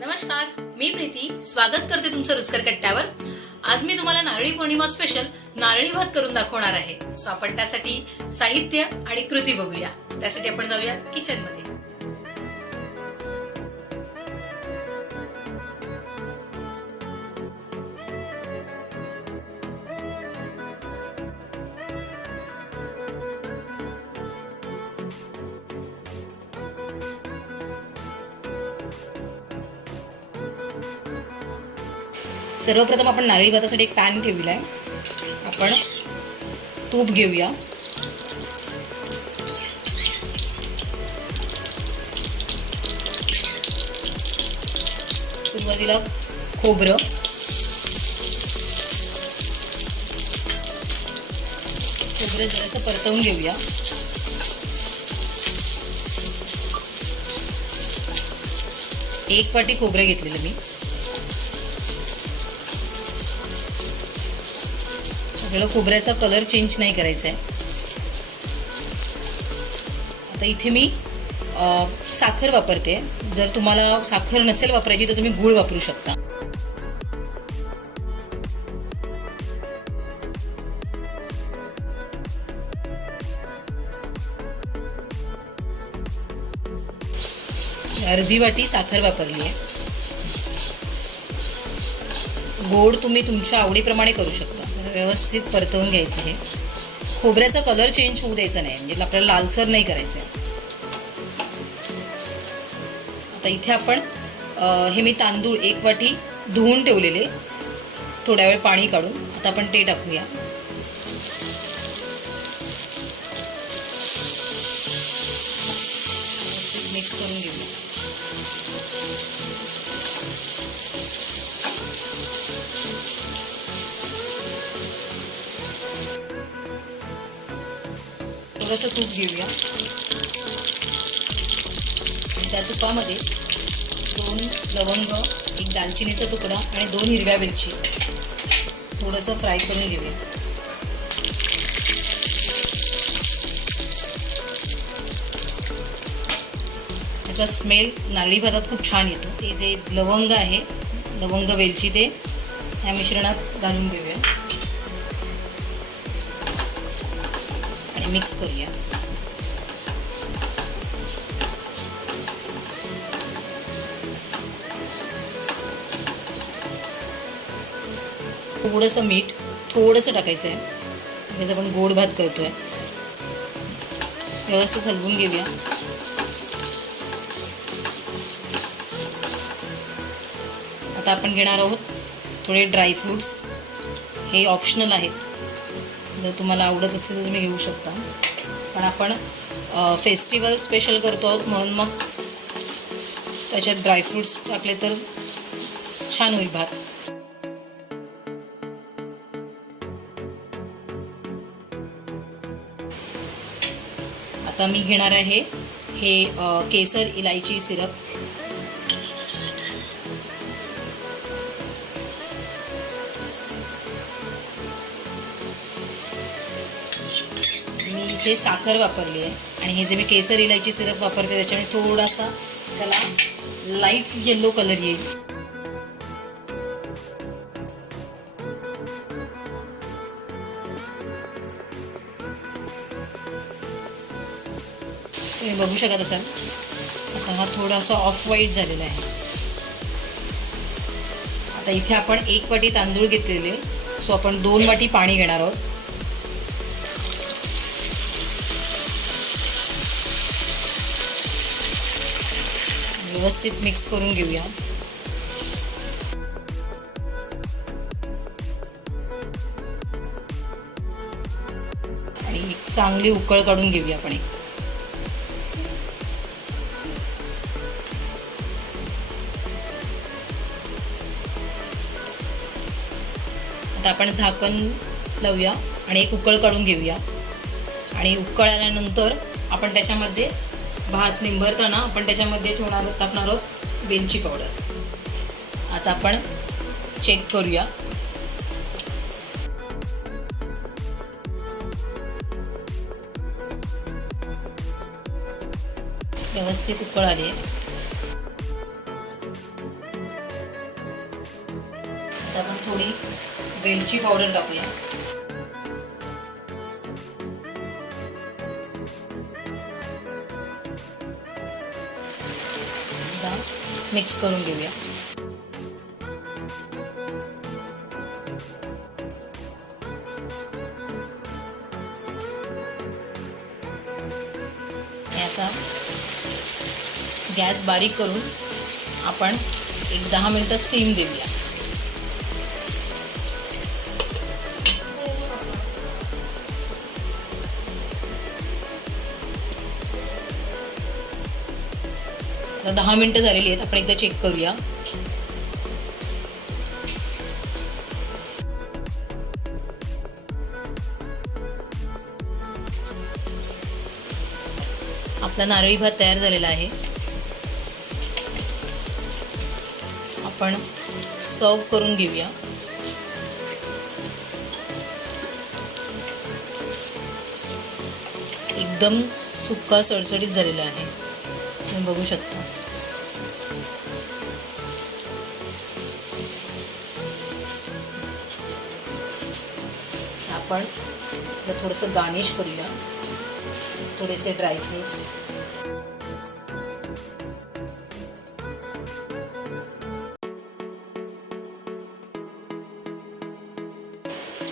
नमस्कार, मी प्रीती स्वागत करते तुमचं रुचकर कट्ट्यावर। आज मी तुम्हाला नारळी पौर्णिमा स्पेशल नारळी भात करून दाखवणार आहे। सो आपण त्यासाठी साहित्य आणि कृती बघूया। त्यासाठी आपण जाऊया किचन मध्ये। सर्वप्रथम आपण नारळी भातासाठी एक पॅन ठेवला आहे। आपण तूप घेऊया। सुरुवातीला खोबरं, जरासं परतवून घेऊया। एक वाटी खोबरं घेतलेलं मी। आपल्याला खोबऱ्याचा कलर चेंज नाही करायचा आहे। आता इथे मी साखर वापरते। जर तुम्हाला साखर नसेल वापरायची तर तुम्ही गूळ वापरू शकता। अर्धी वाटी साखर वापरली आहे। गोड तुम्ही तुमच्या आवडीप्रमाणे करू शकता। व्यवस्थित परतवून घ्यायचं आहे। खोबऱ्याचा कलर चेंज होऊ द्यायचा नाही, म्हणजे आपल्याला लालसर नाही करायचं आहे। आता इथे आपण हे मी तांदूळ एक वाटी धुवून ठेवलेले, थोड्या वेळ पाणी काढून आता आपण ते टाकूया। मिक्स करून घेऊया। थोडंसं तूप घेऊया। त्या तुपामध्ये 2 लवंग, एक दालचिनीचा तुकडा आणि 2 हिरव्या वेलची थोडंसं फ्राय करून घेऊया। त्याचा स्मेल नारळी भातात खूप छान येतो। ते जे लवंग आहे, लवंग वेलची, ते ह्या मिश्रणात घालून घेऊया आणि मिक्स करूया। थोडंसं मीठ थोडंसं टाकायचं आहे, म्हणजे आपण गोड भात करतोय। व्यवस्थित हलवून घेऊया। आता आपण घेणार आहोत थोडे ड्रायफ्रूट्स। हे ऑप्शनल आहेत, जर तुम्हाला आवडत असेल तर तुम्ही घेऊ शकता, पण आपण फेस्टिवल स्पेशल करतो आहोत म्हणून मग त्याच्यात ड्रायफ्रूट्स टाकले तर छान होईल भात। आता मी घेणार आहे हे केसर इलायची सिरप। मी इथे साखर वापरली आहे आणि हे जे मी केसर इलायची सिरप वापरते त्याच्यामुळे थोडासा त्याला लाईट येलो कलर येईल। तुम्ही बघू शकत असाल आता हा थोडासा ऑफ व्हाईट झालेला आहे। आता इथे आपण 1 वाटी तांदूळ घेतलेले, सो आपण 2 वाटी पाणी घेणार आहोत। व्यवस्थित मिक्स करून घेऊया। आणि एक चांगली उकळ काढून घेऊया आपण। आता आपण झाकण लावूया आणि एक उकळ काढून घेऊया। आणि उकळ आल्यानंतर आपण त्याच्यामध्ये भात निंबरताना आपण त्याच्यामध्ये टाकणार आहोत वेलची पावडर। आता आपण चेक करूया। व्यवस्थित उकळ आली आहे। थोडी वेलची पावडर टाकूया. मिक्स करून घेऊया. आता गॅस बारीक करून आपण एक 10 मिनिटं स्टीम देऊया. आता 10 मिनिटं झालेली आहेत. आपण एकदा चेक करूया. आपला नारळी भात तयार झालेला आहे. आपण सर्व करून घेऊया. एकदम सुक्का सडसडीत झालेला आहे, तुम्ही बघू शकता. आपण थोडंसं गार्निश करूया. थोडेसे ड्रायफ्रुट्स,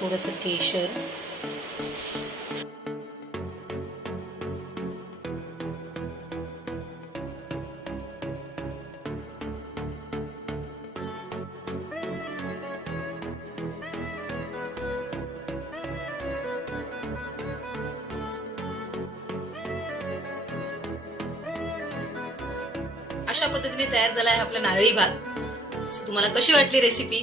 थोडंसं केशर, अशा पद्धतीने तयार झाला आहे आपला नारळी भात. तुम्हाला कशी वाटली रेसिपी?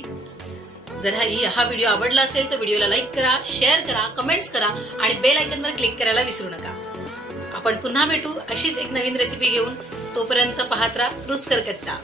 जर हा व्हिडिओ आवडला असेल तर व्हिडिओला लाईक करा, शेअर करा, कमेंट्स करा आणि बेल आयकॉनवर क्लिक करायला विसरू नका. आपण पुन्हा भेटू अशीच एक नवीन रेसिपी घेऊन. तोपर्यंत पाहत राहा रुचकर कट्टा.